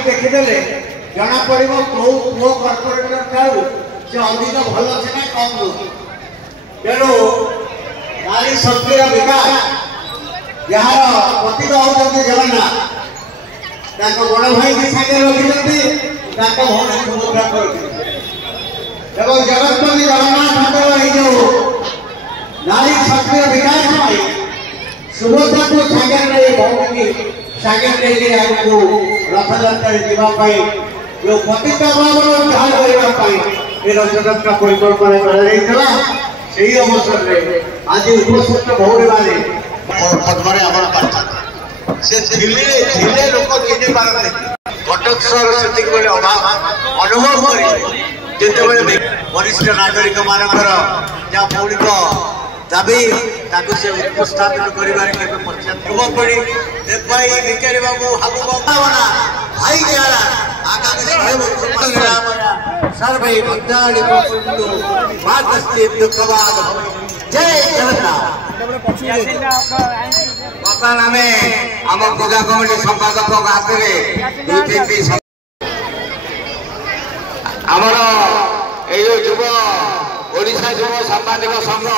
बाहर देखीदे जना पड़ कौ पुओ कर्पोरेटर ठारू से अधिक भल से ना कम तेणु नारी शक्ति विकास यार प्रतीक होती जगन्नाथ बड़ भाई की सागे रखिंट भौणी सुभद्रा जगतपति जगन्नाथ जो नारी शक्ति विकास सुभद्रा को सागे भौणी सागे रथयात्रा जावाई जो पतित भाव उद्धार करने रथयात्रा परिकल्पना से अवसर में आज उपस्थित भौणी मैंने लोक चिन्ह पारते कटक सहर से अभाव अनुभव करते वरिष्ठ नागरिक मानकर जहाँ मौलिक दाबी से उपस्थापित कर युवपीढ़ी देवभाई भिखारी बाबू हाबू बाबा भाई सर्वे भक्तानि जय जगन्नाथ। बर्तमान आम आम पूजा कमिटी संपादक हाथ आमर यो युव ओडिशा युव सांबादिक संघ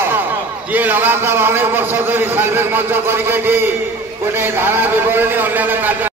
जी लगातार अनेक वर्ष धरी सार्विक मंच करके गोटे धारा विवरणी अन्य कार्य